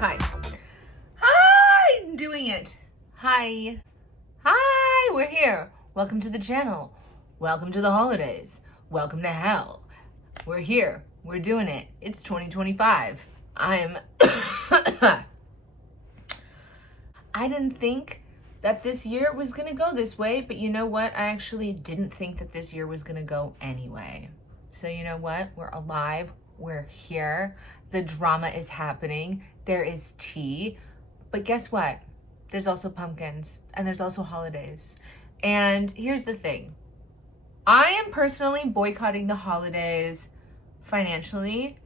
Hi. Hi, I'm doing it. Hi. Hi, we're here. Welcome to the channel. Welcome to the holidays. Welcome to hell. We're here. We're doing it. It's 2025. I didn't think that this year was gonna go this way, but you know what? I actually didn't think that this year was gonna go anyway. So you know what? We're alive. We're here. The drama is happening. There is tea. But guess what? There's also pumpkins and there's also holidays. And here's the thing. I am personally boycotting the holidays financially,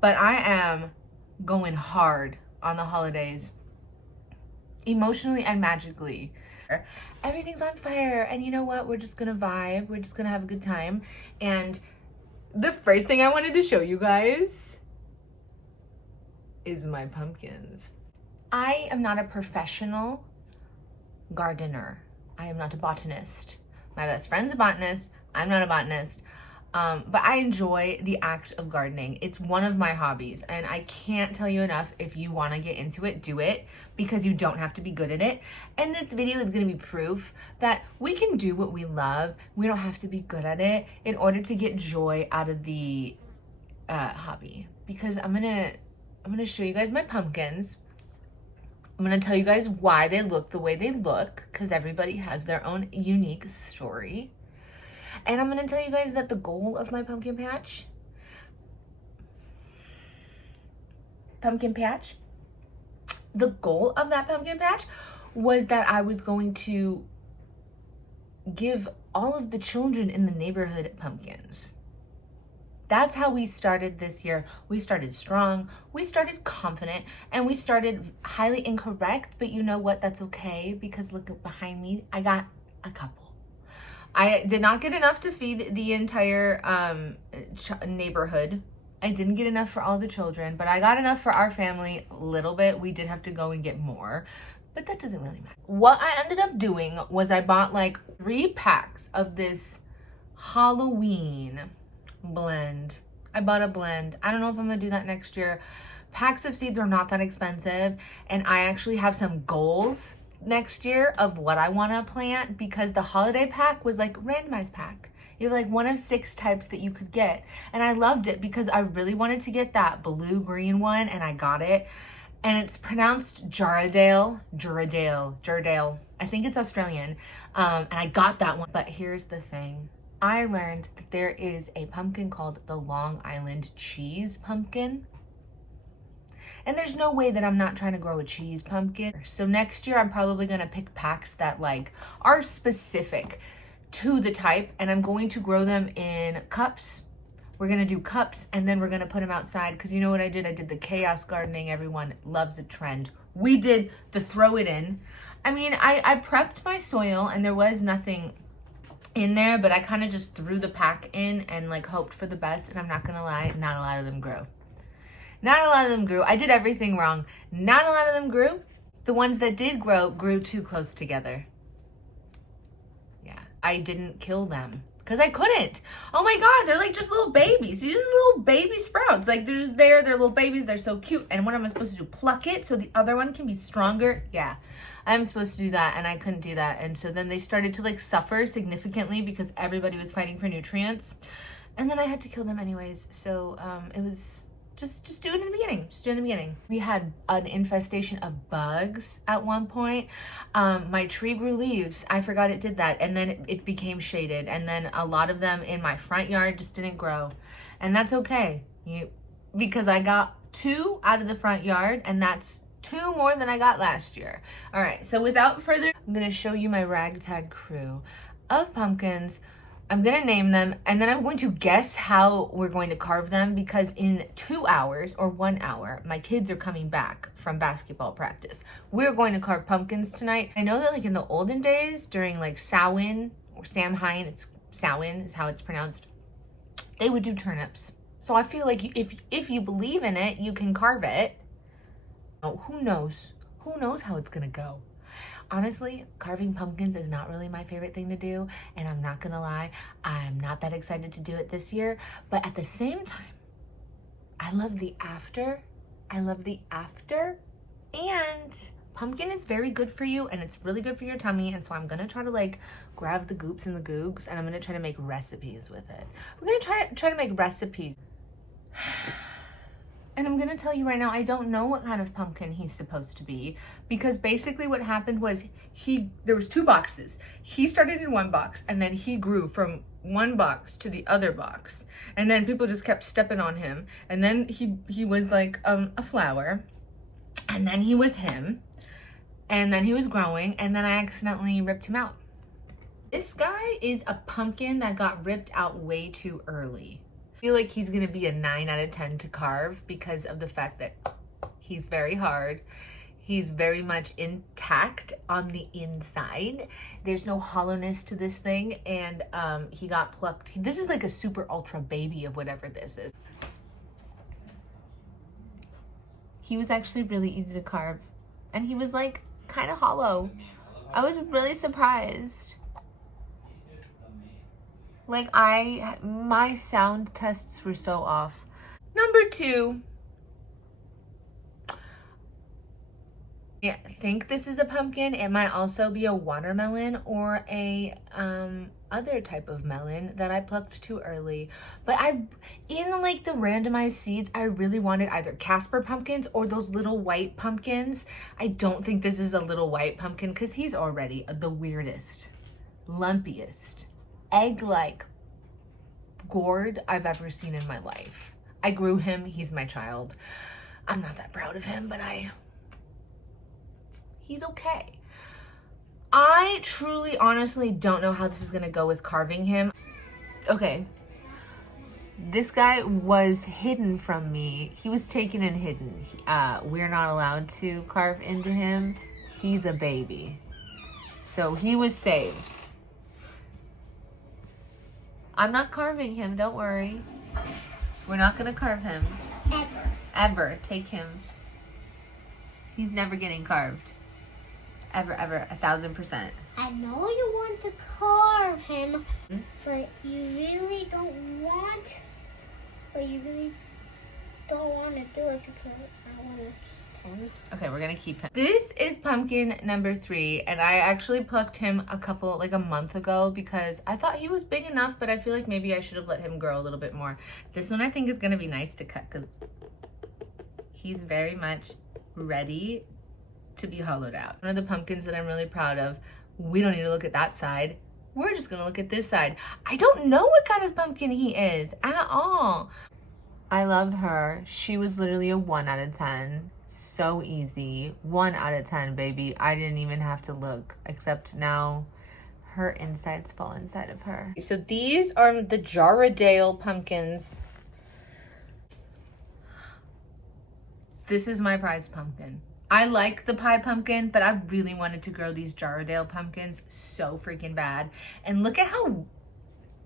but I am going hard on the holidays emotionally and magically. Everything's on fire, and you know what? We're just gonna vibe. We're just gonna have a good time. And the first thing I wanted to show you guys is my pumpkins. I am not a professional gardener. I am not a botanist. My best friend's a botanist. I'm not a botanist. But I enjoy the act of gardening. It's one of my hobbies, and I can't tell you enough. If you want to get into it, do it, because you don't have to be good at it. And this video is going to be proof that we can do what we love. We don't have to be good at it in order to get joy out of the hobby. Because I'm gonna show you guys my pumpkins. I'm gonna tell you guys why they look the way they look, because everybody has their own unique story. And I'm gonna tell you guys that the goal of my pumpkin patch, the goal of that pumpkin patch was that I was going to give all of the children in the neighborhood pumpkins. That's how we started this year. We started strong, we started confident, and we started highly incorrect, but you know what? That's okay, because look behind me, I got a couple. I did not get enough to feed the entire neighborhood. I didn't get enough for all the children, but I got enough for our family a little bit. We did have to go and get more, but that doesn't really matter. What I ended up doing was I bought like 3 packs of this Halloween blend. I bought a blend. I don't know if I'm gonna do that next year. Packs of seeds are not that expensive, and I actually have some goals next year of what I want to plant, because the holiday pack was like randomized pack. You have like one of 6 types that you could get, and I loved it because I really wanted to get that blue green one, and I got it. And it's pronounced Jarradale. I think it's Australian. And I got that one. But here's the thing. I learned that there is a pumpkin called the Long Island cheese pumpkin. And there's no way that I'm not trying to grow a cheese pumpkin. So next year, I'm probably gonna pick packs that like are specific to the type, and I'm going to grow them in cups. We're gonna do cups, and then we're gonna put them outside, because you know what I did? I did the chaos gardening. Everyone loves a trend. We did the throw it in. I mean, I prepped my soil, and there was nothing in there, but I kind of just threw the pack in and like hoped for the best, and I'm not gonna lie, not a lot of them grew. Not a lot of them grew. I did everything wrong. Not a lot of them grew. The ones that did grow grew too close together. Yeah, I didn't kill them because I couldn't. Oh my God, they're like just little babies. These are little baby sprouts. Like they're just there. They're little babies. They're so cute. And what am I supposed to do? Pluck it so the other one can be stronger? Yeah, I'm supposed to do that, and I couldn't do that. And so then they started to like suffer significantly because everybody was fighting for nutrients. And then I had to kill them anyways. So it was... Just do it in the beginning. Just do it in the beginning. We had an infestation of bugs at one point. My tree grew leaves. I forgot it did that. And then it became shaded. And then a lot of them in my front yard just didn't grow. And that's okay. Because I got 2 out of the front yard, and that's 2 more than I got last year. All right, so without further, I'm gonna show you my ragtag crew of pumpkins. I'm gonna name them, and then I'm going to guess how we're going to carve them, because in 2 hours or 1 hour, my kids are coming back from basketball practice. We're going to carve pumpkins tonight. I know that like in the olden days, during like Samhain or Samhain, it's Samhain is how it's pronounced, they would do turnips. So I feel like if you believe in it, you can carve it. Oh, who knows? Who knows how it's gonna go? Honestly, carving pumpkins is not really my favorite thing to do, and I'm not gonna lie, I'm not that excited to do it this year, but at the same time, I love the after I love the after. And pumpkin is very good for you, and it's really good for your tummy. And so I'm gonna try to like grab the goops and the googs, and I'm gonna try to make recipes with it. We're gonna try to make recipes. And I'm gonna tell you right now, I don't know what kind of pumpkin he's supposed to be, because basically what happened was there was 2 boxes. He started in one box, and then he grew from one box to the other box, and then people just kept stepping on him, and then he was like a flower, and then he was him, and then he was growing, and then I accidentally ripped him out. This guy is a pumpkin that got ripped out way too early. I feel like he's gonna be a 9 out of 10 to carve because of the fact that he's very hard. He's very much intact on the inside. There's no hollowness to this thing, and he got plucked. This is like a super ultra baby of whatever this is. He was actually really easy to carve, and he was like kind of hollow. I was really surprised. Like my sound tests were so off. Number 2. I think this is a pumpkin. It might also be a watermelon or a other type of melon that I plucked too early. But in like the randomized seeds, I really wanted either Casper pumpkins or those little white pumpkins. I don't think this is a little white pumpkin because he's already the weirdest, lumpiest, egg-like gourd I've ever seen in my life. I grew him. He's my child. I'm not that proud of him, but he's okay. I truly, honestly don't know how this is gonna go with carving him. Okay. This guy was hidden from me. He was taken and hidden. We're not allowed to carve into him. He's a baby. So he was saved. I'm not carving him, don't worry. We're not gonna carve him. Ever. Take him. He's never getting carved. Ever, 1,000%. I know you want to carve him, but you really don't want to do it because I want to keep him. Okay, we're gonna keep him. This is pumpkin number 3, and I actually plucked him a month ago because I thought he was big enough, but I feel like maybe I should have let him grow a little bit more. This one I think is gonna be nice to cut because he's very much ready to be hollowed out. One of the pumpkins that I'm really proud of. We don't need to look at that side. We're just gonna look at this side. I don't know what kind of pumpkin he is at all. I love her. She was literally a 1 out of 10. So easy. 1 out of 10, baby. I didn't even have to look, except now her insides fall inside of her. So these are the Jarradale pumpkins. This is my prized pumpkin. I like the pie pumpkin, but I really wanted to grow these Jarradale pumpkins so freaking bad. And look at how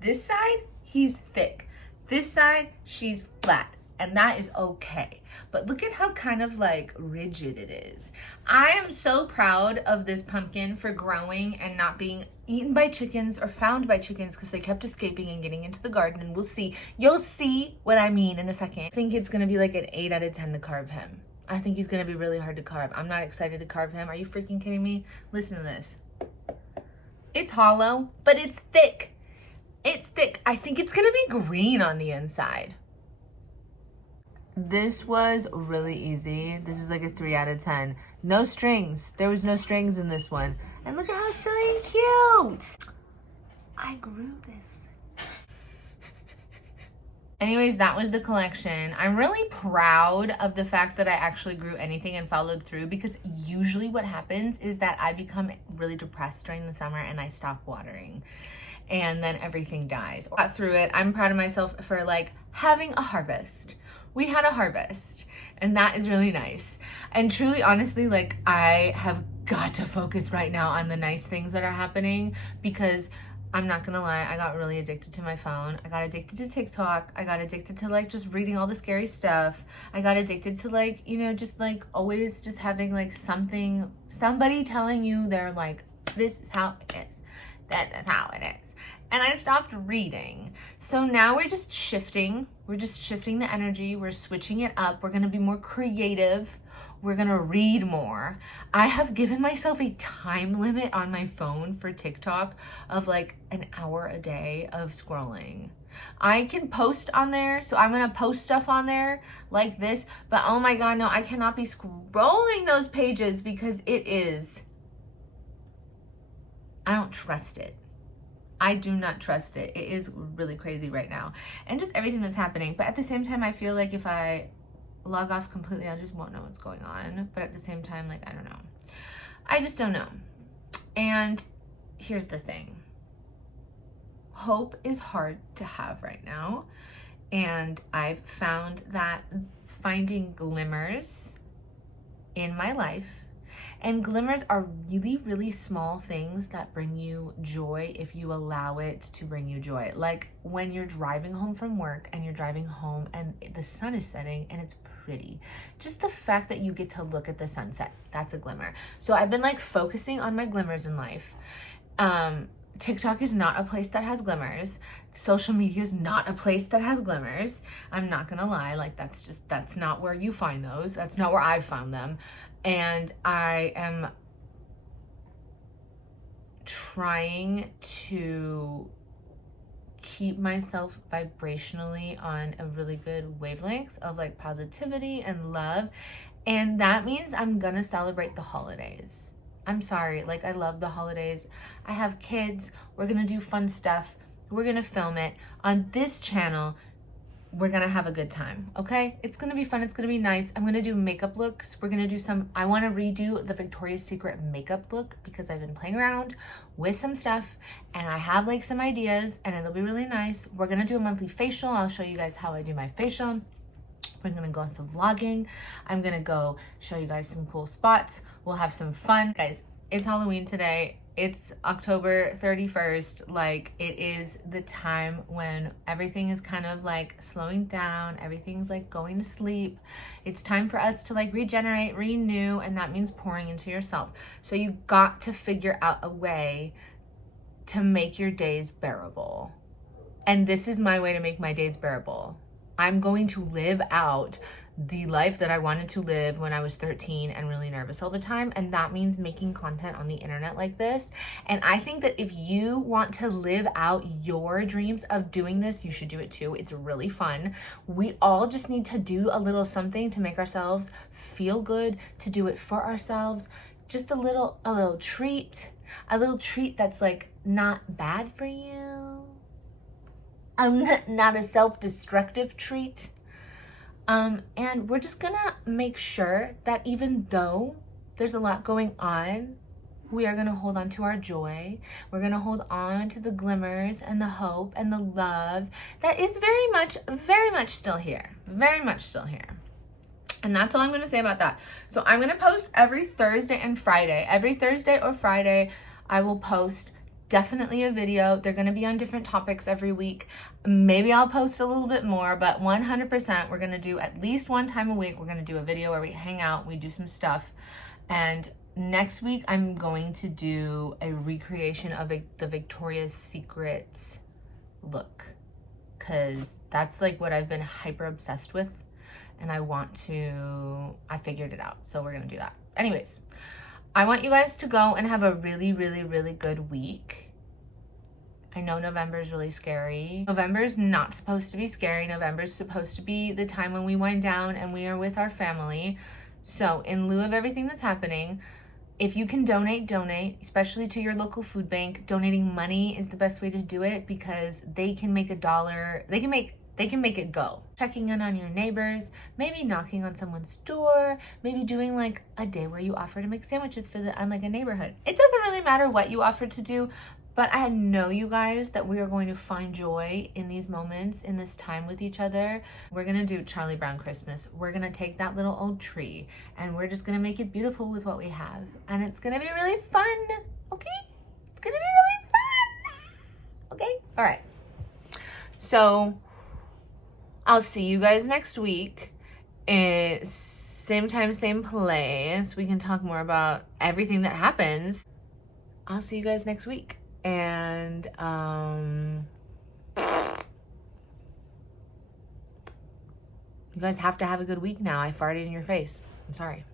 this side, he's thick. This side, she's flat. And that is okay. But look at how kind of like rigid it is. I am so proud of this pumpkin for growing and not being eaten by chickens or found by chickens because they kept escaping and getting into the garden. And we'll see. You'll see what I mean in a second. I think it's going to be like an 8 out of 10 to carve him. I think he's going to be really hard to carve. I'm not excited to carve him. Are you freaking kidding me? Listen to this. It's hollow, but it's thick. It's thick. I think it's going to be green on the inside. This was really easy. This is like a 3 out of 10. No strings. There was no strings in this one. And look at how silly and cute. I grew this. Anyways, that was the collection. I'm really proud of the fact that I actually grew anything and followed through, because usually what happens is that I become really depressed during the summer and I stop watering. And then everything dies. I got through it. I'm proud of myself for like having a harvest. We had a harvest, and that is really nice. And truly, honestly, like I have got to focus right now on the nice things that are happening, because I'm not gonna lie, I got really addicted to my phone. I got addicted to TikTok. I got addicted to like just reading all the scary stuff. I got addicted to like, you know, just like always just having like somebody telling you they're like, this is how it is. That's how it is. and I stopped reading. So now we're just shifting. We're just shifting the energy. We're switching it up. We're going to be more creative. We're going to read more. I have given myself a time limit on my phone for TikTok of like an hour a day of scrolling. I can post on there, so I'm going to post stuff on there like this, but oh my God, no, I cannot be scrolling those pages because I don't trust it. I do not trust it. It is really crazy right now. And just everything that's happening. But at the same time, I feel like if I log off completely, I just won't know what's going on. But at the same time, like, I don't know. I just don't know. And here's the thing. Hope is hard to have right now. And I've found that finding glimmers in my life, and glimmers are really, really small things that bring you joy if you allow it to bring you joy. Like when you're driving home from work and you're driving home and the sun is setting and it's pretty. Just the fact that you get to look at the sunset, that's a glimmer. So I've been like focusing on my glimmers in life. TikTok is not a place that has glimmers. Social media is not a place that has glimmers. I'm not gonna lie, like that's not where you find those. That's not where I've found them. And I am trying to keep myself vibrationally on a really good wavelength of like positivity and love. And that means I'm gonna celebrate the holidays. I'm sorry, like I love the holidays. I have kids, we're gonna do fun stuff. We're gonna film it. On this channel, we're gonna have a good time, okay? It's gonna be fun, it's gonna be nice. I'm gonna do makeup looks. We're gonna do I wanna redo the Victoria's Secret makeup look because I've been playing around with some stuff and I have like some ideas and it'll be really nice. We're gonna do a monthly facial. I'll show you guys how I do my facial. We're gonna go on some vlogging. I'm gonna go show you guys some cool spots. We'll have some fun. Guys, it's Halloween today. It's October 31st. Like, it is the time when everything is kind of like slowing down. Everything's like going to sleep. It's time for us to like regenerate, renew, and that means pouring into yourself. So you got to figure out a way to make your days bearable. And this is my way to make my days bearable. I'm going to live out the life that I wanted to live when I was 13 and really nervous all the time. And that means making content on the internet like this. And I think that if you want to live out your dreams of doing this, you should do it too. It's really fun. We all just need to do a little something to make ourselves feel good, to do it for ourselves. Just a little treat that's like not bad for you. Not a self-destructive treat. And we're just gonna make sure that even though there's a lot going on, we are gonna hold on to our joy. We're gonna hold on to the glimmers and the hope and the love that is very much still here. Very much still here. And that's all I'm gonna say about that. So I'm gonna post every Thursday and Friday. Every Thursday or Friday, I will post definitely a video. They're going to be on different topics every week. Maybe I'll post a little bit more, but 100% we're going to do at least one time a week. We're going to do a video where we hang out, we do some stuff. And next week I'm going to do a recreation of the Victoria's Secret look, because that's like what I've been hyper obsessed with and I figured it out. So we're going to do that. Anyways, I want you guys to go and have a really, really, really good week. I know November is really scary. November is not supposed to be scary. November is supposed to be the time when we wind down and we are with our family. So in lieu of everything that's happening, if you can donate, especially to your local food bank. Donating money is the best way to do it because they can make $1. They can make it go. Checking in on your neighbors, maybe knocking on someone's door, maybe doing like a day where you offer to make sandwiches on like a neighborhood. It doesn't really matter what you offer to do, but I know you guys that we are going to find joy in these moments, in this time with each other. We're gonna do Charlie Brown Christmas. We're gonna take that little old tree and we're just gonna make it beautiful with what we have. And it's gonna be really fun, okay? It's gonna be really fun, okay? All right, so I'll see you guys next week. Same time, same place. We can talk more about everything that happens. I'll see you guys next week. And you guys have to have a good week now. I farted in your face. I'm sorry.